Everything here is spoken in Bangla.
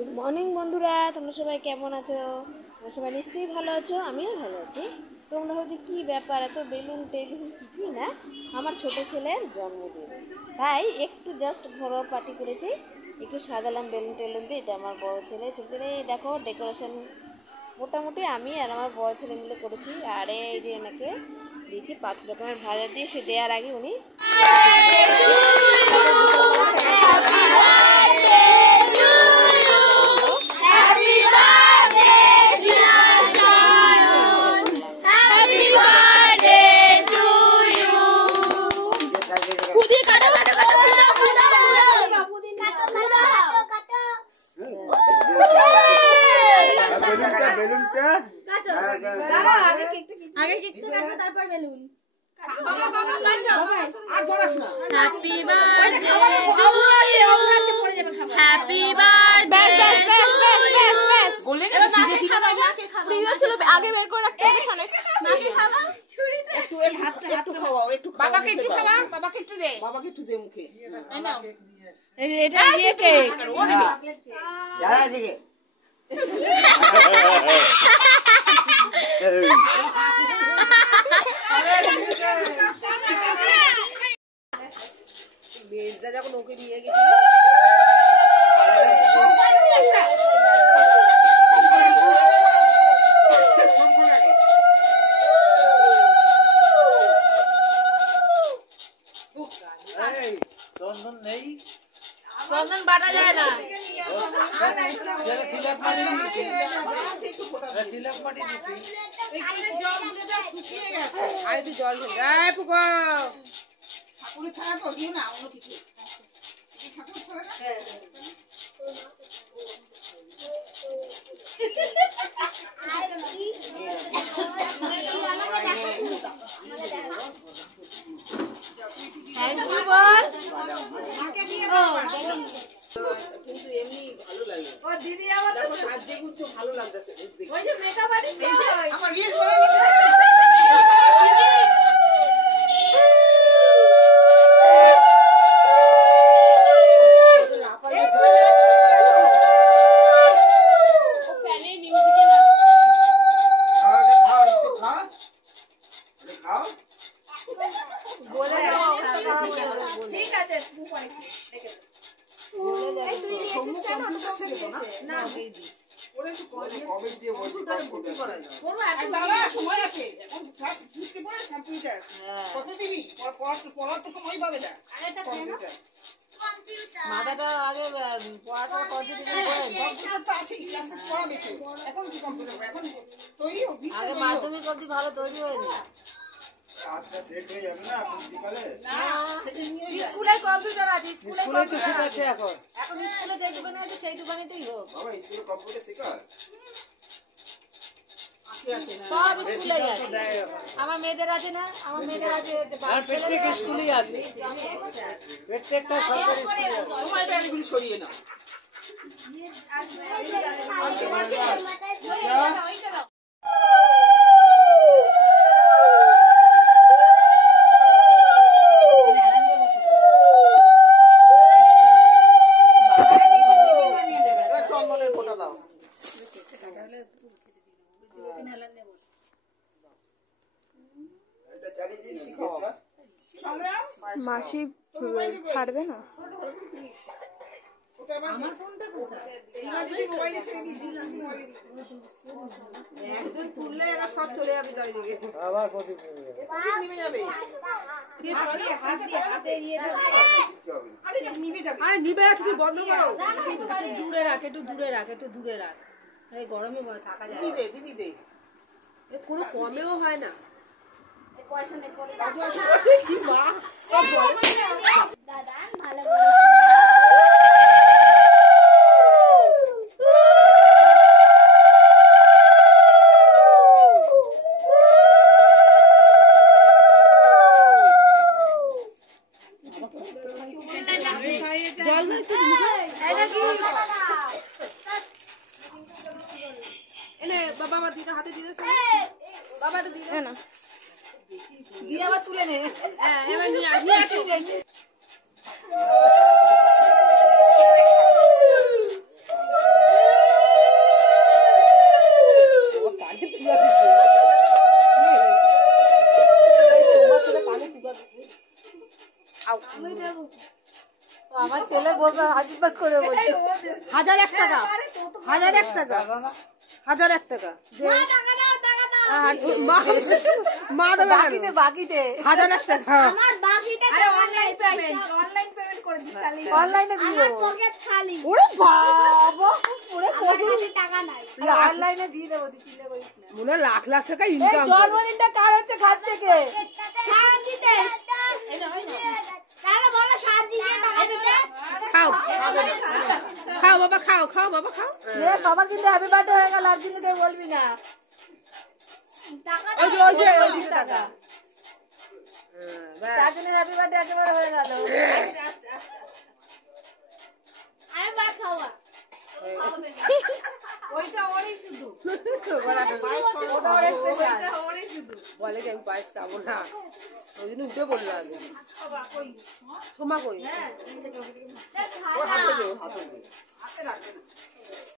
গুড মর্নিং বন্ধুরা, তোমরা সবাই কেমন আছো? তোমরা সবাই নিশ্চয়ই ভালো আছো, আমিও ভালো আছি। তোমরা ভাবছো কী ব্যাপার, এত বেলুন টেলুন? কিছুই না, আমার ছোট ছেলের জন্মদিন, তাই একটু জাস্ট ঘরোয়া পার্টি করেছি, একটু সাজালাম বেলুন টেলুন দিয়ে। এটা আমার বড় ছেলে, ছোটো ছেলে দেখো ডেকোরেশন মোটামুটি আমি আর আমার বড় ছেলে মিলে করেছি। আর এই যে এনাকে দিয়েছি 5 রকমের ভাজা দিয়ে, সে দেওয়ার আগে উনি আগে কেকটা কাটো, তারপর balloon. Happy birthday to you, happy birthday to you. বলে গেছে ফ্রিজে ছিল না, মাকে খাওয়া, ফ্রিজে ছিল, আগে বের করে রাখতে হবে সামনে। মাকে খাওয়া, ছুরিতে একটু একটু খাওয়াও, একটু বাবাকে একটু খাওয়া, বাবাকে একটু দে, বাবাকে একটু দে মুখে। এই নাও, এটা দিয়ে কেক ও দিবি যারা দিকে। বেজদা যখন ওকে নিয়ে গেছিল চন্দন নেই, চন্দন বাটা যায় না, তিলক মাটি দিচ্ছি, তিলক মাটি দিচ্ছি। জল তুলে যা শুকিয়ে গেছে। আরে তুই জল ঢেলে এই পুকো ঠাকুরের থালা তো দিও না, অন্য কিছু ঠাকুরের থালা না। থ্যাংক ইউ বল, মাকে দিয়ে দাও। কিন্তু এমনি ভালো লাগে। ও দিদি আমার তো সাজে গুছো ভালো লাগতেছে। ওই যে মেকআপ আর্টিস্ট আমার রিলস বানাই মাথাটা আগে পড়াশোনা আগে মাধ্যমিক অবধি ভালো তৈরি হয়নি। স্কুলে কম্পিউটার আছে, স্কুলে তো শেখাচ্ছে এখন স্কুলে যেটুকুনি আছে সেইটুকুনিতেই হোক। সব স্কুলেই আছে, আমার মেয়েদের আছে না, আমার মেয়েদের আছে, প্রত্যেক স্কুলেই আছে, প্রত্যেকটা সরকারি স্কুলে আছে। তোমার ব্যাগগুলো সরিয়ে নাও। মাসি ছাড়বে না। আমার ফোনটা কোথায়? একজন তুললে এরা সব চলে যাবে চারিদিকে, আবার কত নেমে যাবে। আরে নিবে আছে, তুই বন্ধ করো। দূরে রাখ, একটু দূরে রাখ, একটু দূরে রাখ, এই গরমে থাকা যায় না। দিদি দে, কোনো কমেও হয় না। পয়সা নেই পড়ে কি মা দাদা ভালো বাবা দিদা হাতে দিদা বাবা দিদা না দিয়ে আবার তুলে নে। হ্যাঁ এবার নিয়ে আসি। আশীর্বাদ করে বলছি 1001 টাকা 1001 টাকা 1001 টাকা মা দেবে বাকিতে বাকিতে 1001 টাকা অনলাইনে দিও ওরে বাবা অনলাইনে দিয়ে দেবো তুই চিন্তা করিস না মনে হয় লাখ লাখ টাকা এই ইনকাম জন্মদিনটা কার হচ্ছে খাচ্ছে কে খাও খাও বাবা খাও খাও বাবা খাও রে বাবার কিন্তু হ্যাপি বার্থডে হয়ে গেল আর কিন্তু কেউ বলবি না ওই যে টাকা চারজনের হ্যাপি বার্থডে একেবারে হয়ে গেল ওইটা ওরই শুধু ওটা ওর স্পেশাল বলে যে আমি পায়েস খাবো না ওই জন্য উঠে পড়লো আগে সোমা কই